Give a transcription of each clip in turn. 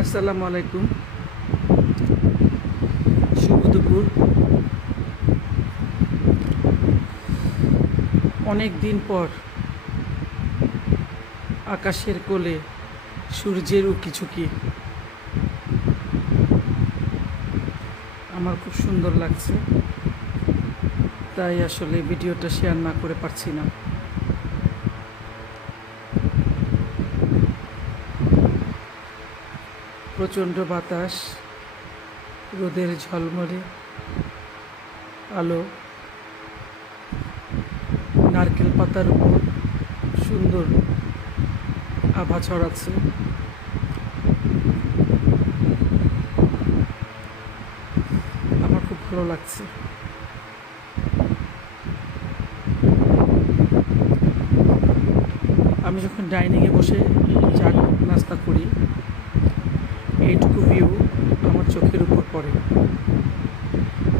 আসসালামু আলাইকুম, শুভ দুপুর। অনেক দিন পর আকাশের কোলে সূর্যের উকিঝুঁকি আমার খুব সুন্দর লাগছে, তাই আসলে ভিডিওটা শেয়ার না করে পারছি না। প্রচণ্ড বাতাস, রোদের ঝলমলে আলো, নারকেল পাতার উপর সুন্দর আভা ছড়াচ্ছে। আমার খুব ভালো লাগছে। আমি যখন ডাইনিংয়ে বসে চা নাস্তা করি, এইটুকু ভিউ আমার চোখের উপর পড়ে।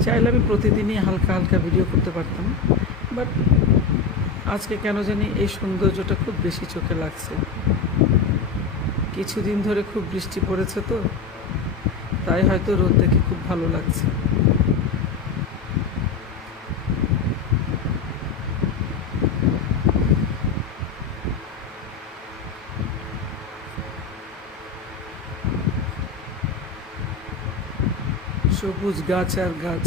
চাইলে আমি প্রতিদিনই হালকা হালকা ভিডিও করতে পারতাম, বাট আজকে কেন জানি এই সৌন্দর্যটা খুব বেশি চোখে লাগছে। কিছুদিন ধরে খুব বৃষ্টি পড়েছে তো, তাই হয়তো রোদ দেখে খুব ভালো লাগছে। সবুজ গাছ আর গাছ।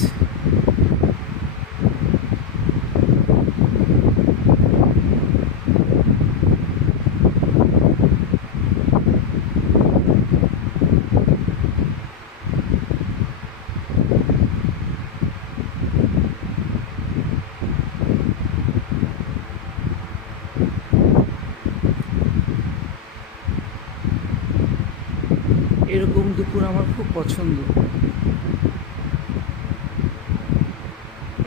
এরকম দুপুর আমার খুব পছন্দ।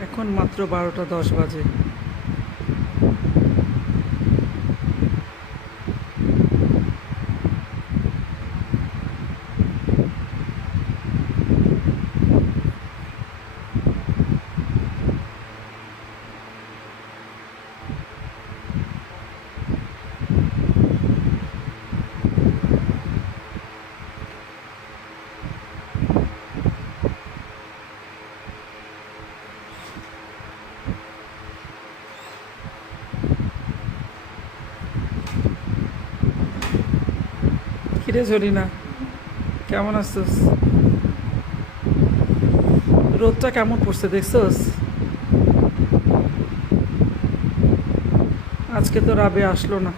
এখন মাত্র 12টা 10 বাজে। কিরে ঝরিনা, কেমন আছিস? রোদটা কেমন পড়ছে দেখছস? আজকে তো রাবে আসলো না।